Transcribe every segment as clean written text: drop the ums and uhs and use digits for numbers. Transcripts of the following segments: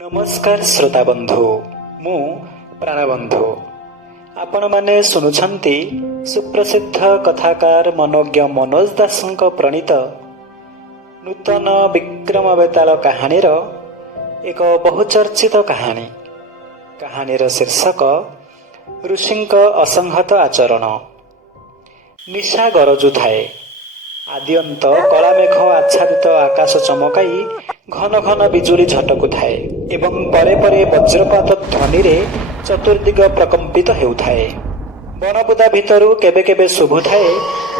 नमस्कार श्रोता बंधु मु प्राणबंधु आपण माने शुणुछंती सुप्रसिद्ध कथाकार मनोज्ञ मनोज दासଙ୍କ प्रणीत नूतन विक्रम बेताल कहानीर एक बहुचर्चित कहानीर शीर्षक ऋषिंक असंहत आचरण। निशा गरजु थाए आद्यंत कलामेघ आच्छादित आकाश चमकाई घन घन बिजुली झटकु थाए एवं परे परे वज्रपात ध्वनि रे चतुर्दिग प्रकंपित हेउथाए। बनबुदा भितरु केबे केबे शुभुथाए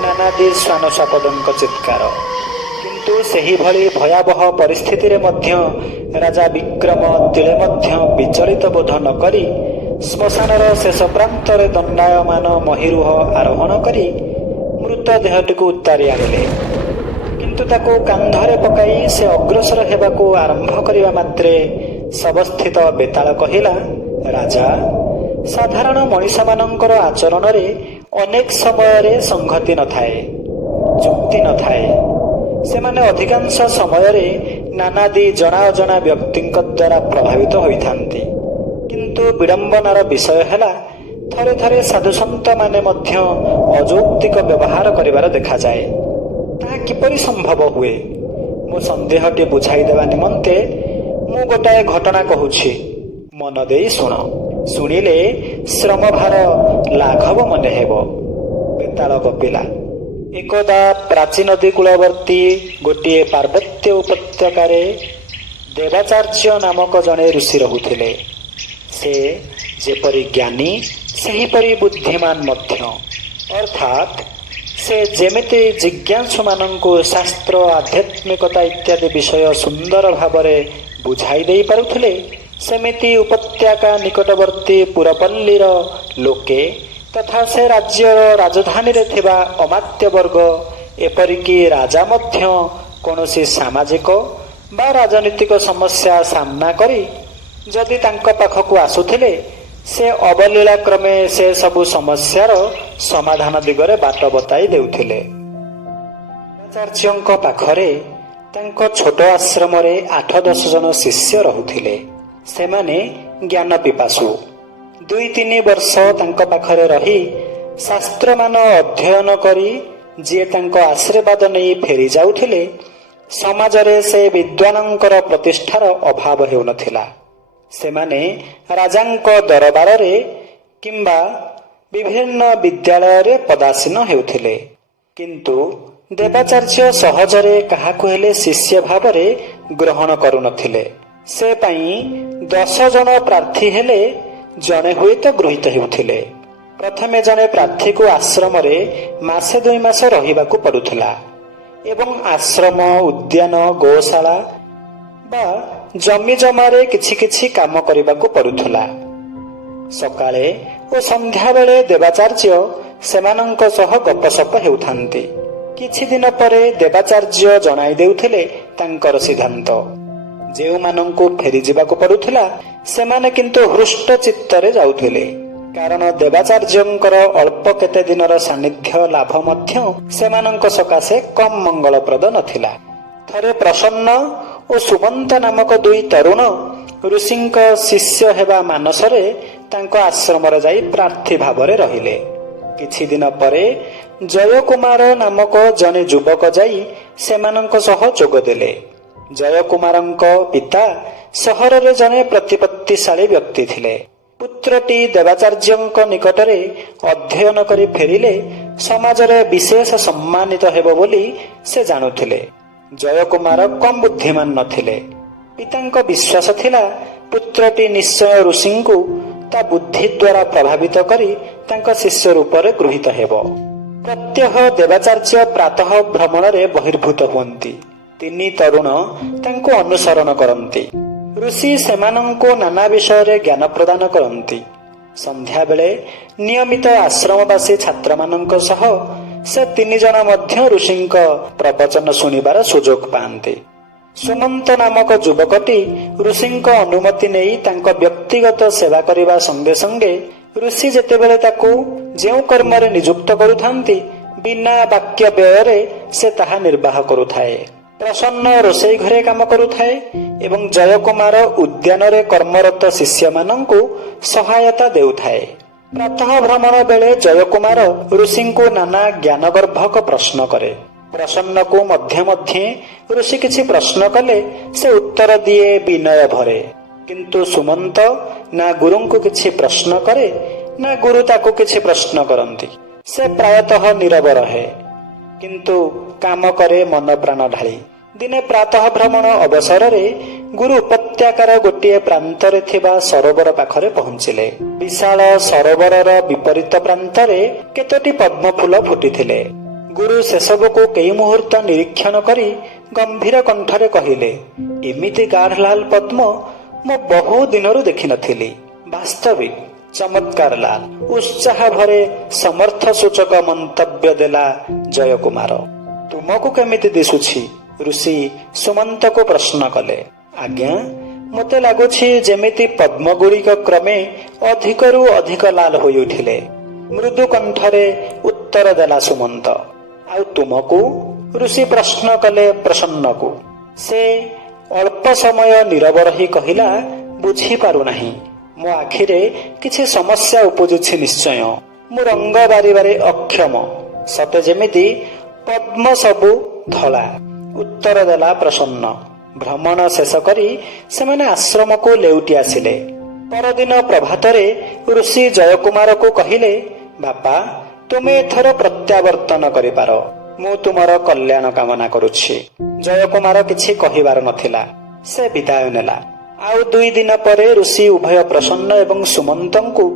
नानादी श्वान सापदଙ୍କ चित्कार। किंतु सेही भली भयावह परिस्थिति रे मध्य राजा विक्रम तिले मध्य विचलित बोध न करी श्मशानर शेष प्रांतरे दंडायमान महिरुह आरोहण करी मृतदेहटिକୁ उतारी आनिले। किंतु ताको कांधरे पकाई से अग्रसर हेबाकू आरंभ करिबा मात्रे सबस्थित बेताल कहिला, राजा, साधारण मनीष मानकर आचरण रे अनेक समय रे संगति न थाए, जुक्ति न थाए। सेमाने अधिकांश समय रे नानादी जना अजना व्यक्तिଙ୍କ द्वारा प्रभावित होइथांती। किंतु विडंबनार विषय हैला थरे थरे साधुसंत माने मध्य अजौक्तिक व्यवहार करिवार देखा जाए। ताहा किपरि संभव हुए? मो संदेहटी बुझाई देवा निमंते मु गोटाए घटना कहुछि, मन देई शुण। शुणिले श्रमभार लाघव मने हेबो। बेताल गपिला, एकदा प्राची नदी कूलवर्ती गोटिए पार्वत्य उपत्यकारे देवाचार्य नामक जने ऋषि रहुथिले। से जेपरि ज्ञानी सेहीपरि बुद्धिमान मध्य, अर्थात से जेमिति जिज्ञासु मानंकु शास्त्र आध्यात्मिकता इत्यादि विषय सुंदर भावरे बुझाई देई पारुथिले, सेमिति उपत्यका निकटवर्ती पुरपल्लीर लोके तथा से राज्यर राजधानी रे थिबा अमात्य वर्ग एपरिकी राजा मध्य कोनोसी सामाजिक बा राजनीतिक समस्या सामना करी जदि तांको पाखकु आसुथिले से अवलीला क्रमे से सबु समस्यार समाधान दिगरे बाट बताई देउथिले। आचार्यଙ୍କ पाखरे तांको छोट आश्रम रे 8-10 जन शिष्य रहुथिले। सेमाने ज्ञान पिपासु 2-3 वर्ष तांको पाखरे रही शास्त्र मान अध्ययन करी जे तांको आशीर्वाद नै फेरी जाउथिले, समाज रे से विद्वानंकर प्रतिष्ठार अभाव हेउ नथिला। सेमाने राजांको दरबार रे किंबा विभिन्न विद्यालय रे पदासीन हेउथिले। किंतु देवाचार्य सहजरे काहाकु हेले शिष्य भाव रे ग्रहण करू नथिले। से पई 10 जन प्रार्थी हेले जने हुए तो गृहीत हेउथिले। प्रथमे जने प्रार्थी को आश्रम रे मासे 2 मास रहिबाकू पडुथिला एवं आश्रम उद्यान गौशाला बा जमी जमारे किछि किछि काम करिबाकू पडुथला। सकाळे ओ संध्या बेले देवाचार्य सेमानंक सह गपसप हेउथांती। किछि दिन परे देवाचार्य जणाई देउथिले तांकर सिद्धांत। जेउ मानंकू फेरी जिबाकू पडुथला सेमाने किंतु हृष्ट चित्तरे जाउथिले, कारण देवाचार्यंकर अल्प केते दिनर सान्निध्य लाभ मध्य सेमानंक सकाशे कम मंगलप्रद नथिला। थरे प्रसन्न ओ सुमंत नामक 2 तरुण ऋषिंक शिष्य हेबा मानसरे तांको आश्रम रे जाई प्रार्थी भावरे रहिले। किछि दिन परे जय कुमार नामक जने युवक जाई सेमानंक सह जोग देले। जय कुमारंक पिता सहर रे जने प्रतिपत्तिशाली व्यक्ति थिले। पुत्रटी देवाचार्यंक निकटरे अध्ययन करी फेरिले समाज रे विशेष सम्मानित हेबो बोली से जानुथिले। जय कुमार कम बुद्धिमान नथिले। पितांको विश्वास थिला पुत्रटी निश्चय ऋषिंकु ता बुद्धि द्वारा प्रभावित करी तांको शिष्य रूप रे गृहीत हेबो। प्रत्यह देवाचार्य प्रातः भ्रमण रे बहिर्भूत हुअन्ति। 3 तरुण तांको अनुसरण करन्ति। ऋषि सेमानंको नाना विषय रे ज्ञान प्रदान करन्ति। संध्या बेले नियमित आश्रमवासी छात्र मानंक सह से 3 जन मध्य ऋषिंक प्रवचन सुनिबार सुजोग पाते। सुमंत नामक युवकटी ऋषिंक अनुमति नेई तांको व्यक्तिगत सेवा करिबा संगे संगे ऋषि जेतेबेले ताकू जेउ कर्म रे नियुक्त करुथांती बिना वाक्य व्यय रे से ताहा निर्वाह करुथाए। प्रसन्न रोषेई घरे काम करुथाए ଏବଂ ଜୟକୁମାର ଉଦ୍ୟାନରେ କର୍ମରତ ଶିଷ୍ୟମାନଙ୍କୁ ସହାୟତା ଦେଉଥାଏ। ପ୍ରାତଃ ଭ୍ରମଣ ବେଳେ ଜୟକୁମାର ଋଷିଙ୍କୁ ନାନା ଜ୍ଞାନଗର୍ଭକ ପ୍ରଶ୍ନ କରେ। ପ୍ରସନ୍ନକୁ ମଧ୍ୟେ ମଧ୍ୟେ ଋଷି କିଛି ପ୍ରଶ୍ନ କଲେ ସେ ଉତ୍ତର ଦିଏ ବିନୟ ଭରେ। କିନ୍ତୁ ସୁମନ୍ତ ନା ଗୁରୁଙ୍କୁ କିଛି ପ୍ରଶ୍ନ କରେ ନା ଗୁରୁ ତାକୁ କିଛି ପ୍ରଶ୍ନ କରନ୍ତି। ସେ ପ୍ରାୟତଃ ନୀରବ ରହେ, କିନ୍ତୁ କାମ କରେ ମନ ପ୍ରାଣ ଢାଳି। ଦିନେ ପ୍ରାତଃ ଭ୍ରମଣ ଅବସରରେ ଗୁରୁ ଉପତ୍ୟକାର ଗୋଟିଏ ପ୍ରାନ୍ତରେ ଥିବା ସରୋବର ପାଖରେ ପହଞ୍ଚିଲେ। ବିଶାଳ ସରୋବରର ବିପରୀତ ପ୍ରାନ୍ତରେ କେତୋଟି ପଦ୍ମଫୁଲ ଫୁଟିଥିଲେ। ଗୁରୁ ସେସବୁକୁ କେଇ ମୁହୂର୍ତ୍ତ ନିରୀକ୍ଷଣ କରି ଗମ୍ଭୀର କଣ୍ଠରେ କହିଲେ, ଏମିତି ଗାଢ଼ ଲାଲ ପଦ୍ମ ମୁଁ ବହୁ ଦିନରୁ ଦେଖିନଥିଲି। ବାସ୍ତବିକ ଚମତ୍କାର ଲାଲ। ଉତ୍ସାହ ଭରେ ସମର୍ଥ ସୂଚକ ମନ୍ତବ୍ୟ ଦେଲା ଜୟକୁମାର। ତୁମକୁ କେମିତି ଦିଶୁଛି? ଋଷି ସୁମନ୍ତକୁ ପ୍ରଶ୍ନ କଲେ। ଆଜ୍ଞା, ମୋତେ ଲାଗୁଛି ଯେମିତି ପଦ୍ମଗୁଡ଼ିକ କ୍ରମେ ଅଧିକରୁ ଅଧିକ ଲାଲ ହୋଇ ଉଠିଲେ। ମୃଦୁ କଣ୍ଠରେ ଉତ୍ତର ଦେଲା ସୁମନ୍ତ। ଆଉ ତୁମକୁ? ଋଷି ପ୍ରଶ୍ନ କଲେ ପ୍ରସନ୍ନକୁ। ସେ ଅଳ୍ପ ସମୟ ନୀରବ ରହି କହିଲା, ବୁଝିପାରୁନାହିଁ। ମୋ ଆଖିରେ କିଛି ସମସ୍ୟା ଉପୁଜୁଛି ନିଶ୍ଚୟ। ମୁଁ ରଙ୍ଗ ବାରିବାରେ ଅକ୍ଷମ, ସତେ ଯେମିତି ପଦ୍ମ ସବୁ ଧଳା। ଉତ୍ତର ଦେଲା ପ୍ରସନ୍ନ। ଭ୍ରମଣ ଶେଷ କରି ସେମାନେ ଆଶ୍ରମକୁ ଲେଉଟି ଆସିଲେ। ପରଦିନ ପ୍ରଭାତରେ ଋଷି ଜୟକୁମାରକୁ କହିଲେ, ବାପା, ତୁମେ ଏଥର ପ୍ରତ୍ୟାବର୍ତ୍ତନ କରିପାର। ମୁଁ ତୁମର କଲ୍ୟାଣ କାମନା କରୁଛି। ଜୟକୁମାର କିଛି କହିବାର ନଥିଲା। ସେ ବିଦାୟ ନେଲା। ଆଉ 2 ଦିନ ପରେ ଋଷି ଉଭୟ ପ୍ରସନ୍ନ ଏବଂ ସୁମନ୍ତଙ୍କୁ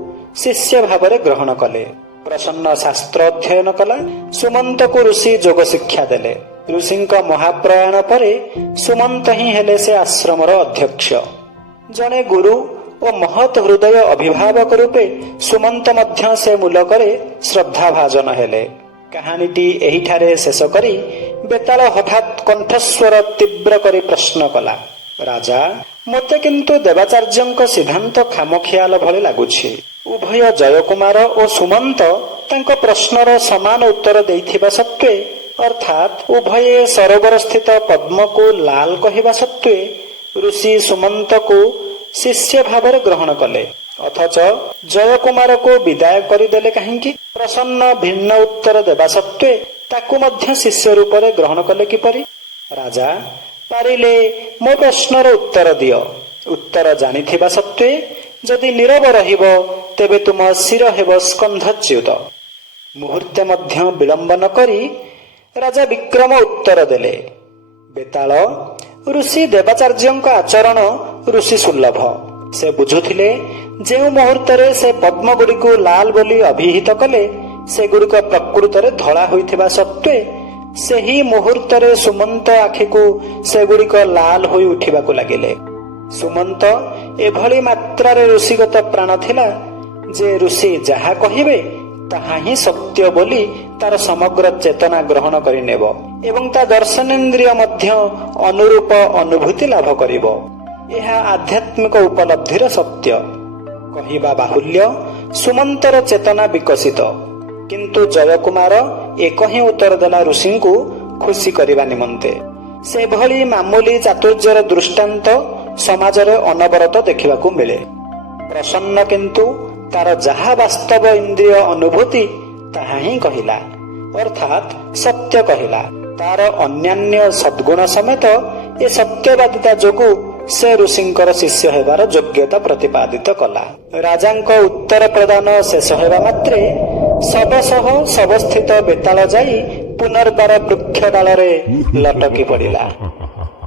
ଶିଷ୍ୟ ଭାବରେ ଗ୍ରହଣ କଲେ। ପ୍ରସନ୍ନ ଶାସ୍ତ୍ର ଅଧ୍ୟୟନ କଲା। ସୁମନ୍ତକୁ ଋଷି ଯୋଗ ଶିକ୍ଷା ଦେଲେ। ଋଷିଙ୍କ ମହାପ୍ରୟାଣ ପରେ ସୁମନ୍ତ ହିଁ ହେଲେ ସେ ଆଶ୍ରମର ଅଧ୍ୟକ୍ଷ। ଜଣେ ଗୁରୁ ଓ ମହତ୍ ହୃଦୟ ଅଭିଭାବକ ରୂପେ ସୁମନ୍ତ ମଧ୍ୟ ସେ ମୂଲକରେ ଶ୍ରଦ୍ଧାଭାଜନ ହେଲେ। କାହାଣୀଟି ଏହିଠାରେ ଶେଷ କରି ବେତାଳ ହଠାତ୍ କଣ୍ଠସ୍ୱର ତୀବ୍ର କରି ପ୍ରଶ୍ନ କଲା, ରାଜା, ମୋତେ କିନ୍ତୁ ଦେବାଚାର୍ଯ୍ୟଙ୍କ ସିଦ୍ଧାନ୍ତ ଖାମଖିଆଲ ଭଳି ଲାଗୁଛି। ଉଭୟ ଜୟକୁମାର ଓ ସୁମନ୍ତ ତାଙ୍କ ପ୍ରଶ୍ନର ସମାନ ଉତ୍ତର ଦେଇଥିବା ସତ୍ତ୍ୱେ, ଅର୍ଥାତ୍ ଉଭୟେ ସରୋବର ସ୍ଥିତ ପଦ୍ମକୁ ଲାଲ କହିବା ସତ୍ତ୍ୱେ ଋଷି ସୁମନ୍ତକୁ ଶିଷ୍ୟ ଭାବରେ ଗ୍ରହଣ କଲେ, ଅଥଚ ଜୟକୁମାରକୁ ବିଦାୟ କରିଦେଲେ କାହିଁକି? ପ୍ରସନ୍ନ ଭିନ୍ନ ଉତ୍ତର ଦେବା ସତ୍ତ୍ୱେ ତାକୁ ମଧ୍ୟ ଶିଷ୍ୟ ରୂପରେ ଗ୍ରହଣ କଲେ କିପରି? ରାଜା, ପାରିଲେ ମୋ ପ୍ରଶ୍ନର ଉତ୍ତର ଦିଅ। ଉତ୍ତର ଜାଣିଥିବା ସତ୍ତ୍ୱେ ଯଦି ନୀରବ ରହିବ, ତେବେ ତୁମ ଶିର ହେବ ସ୍କନ୍ଧଚ୍ୟୁତ। ମୁହୂର୍ତ୍ତେ ମଧ୍ୟ ବିଳମ୍ବ ନ କରି ରାଜା ବିକ୍ରମ ଉତ୍ତର ଦେଲେ, ବେତାଳ, ଋଷି ଦେବାଚାର୍ଯ୍ୟଙ୍କ ଆଚରଣ ଋଷି ସୁଲଭ। ସେ ବୁଝୁଥିଲେ ଯେଉଁ ମୁହୂର୍ତ୍ତରେ ସେ ପଦ୍ମଗୁଡ଼ିକୁ ଲାଲ ବୋଲି ଅଭିହିତ କଲେ, ସେଗୁଡ଼ିକ ପ୍ରକୃତରେ ଧଳା ହୋଇଥିବା ସତ୍ତ୍ୱେ ସେହି ମୁହୂର୍ତ୍ତରେ ସୁମନ୍ତ ଆଖିକୁ ସେଗୁଡ଼ିକ ଲାଲ ହୋଇ ଉଠିବାକୁ ଲାଗିଲେ। ସୁମନ୍ତ ଏଭଳି ମାତ୍ରାରେ ଋଷିଗତ ପ୍ରାଣ ଥିଲା ଯେ ଋଷି ଯାହା କହିବେ ତାହା ହିଁ ସତ୍ୟ ବୋଲି ତାର ସମଗ୍ର ଚେତନା ଗ୍ରହଣ କରିନେବ ଏବଂ ତା ଦର୍ଶନେନ୍ଦ୍ରିୟ ମଧ୍ୟ ଅନୁରୂପ ଅନୁଭୂତି ଲାଭ କରିବ। ଏହା ଆଧ୍ୟାତ୍ମିକ ଉପଲବ୍ଧିର ସତ୍ୟ। କହିବା ବାହୁଲ୍ୟ, ସୁମନ୍ତର ଚେତନା ବିକଶିତ। କିନ୍ତୁ ଜୟକୁମାର ଏକ ହିଁ ଉତ୍ତର ଦେଲା ଋଷିଙ୍କୁ ଖୁସି କରିବା ନିମନ୍ତେ। ସେଭଳି ମାମୁଲି ଚାତୁର୍ଯ୍ୟର ଦୃଷ୍ଟାନ୍ତ ସମାଜରେ ଅନବରତ ଦେଖିବାକୁ ମିଳେ। ପ୍ରସନ୍ନ କିନ୍ତୁ ତାର ଯାହା ବାସ୍ତବ ଇନ୍ଦ୍ରିୟ ଅନୁଭୂତି ତାହା ହିଁ କହିଲା, ଅର୍ଥାତ୍ ସତ୍ୟ କହିଲା। ତାର ଅନ୍ୟାନ୍ୟ ସଦ୍ଗୁଣ ସମେତ ଏ ସତ୍ୟବାଦିତା ଯୋଗୁଁ ସେ ଋଷିଙ୍କର ଶିଷ୍ୟ ହେବାର ଯୋଗ୍ୟତା ପ୍ରତିପାଦିତ କଲା। ରାଜାଙ୍କ ଉତ୍ତର ପ୍ରଦାନ ଶେଷ ହେବା ମାତ୍ରେ ଶବ ସହ ଶବସ୍ଥିତ ବେତାଳ ଯାଇ ପୁନର୍ବାର ବୃକ୍ଷ ଡାଳରେ ଲଟକି ପଡ଼ିଲା।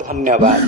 ଧନ୍ୟବାଦ।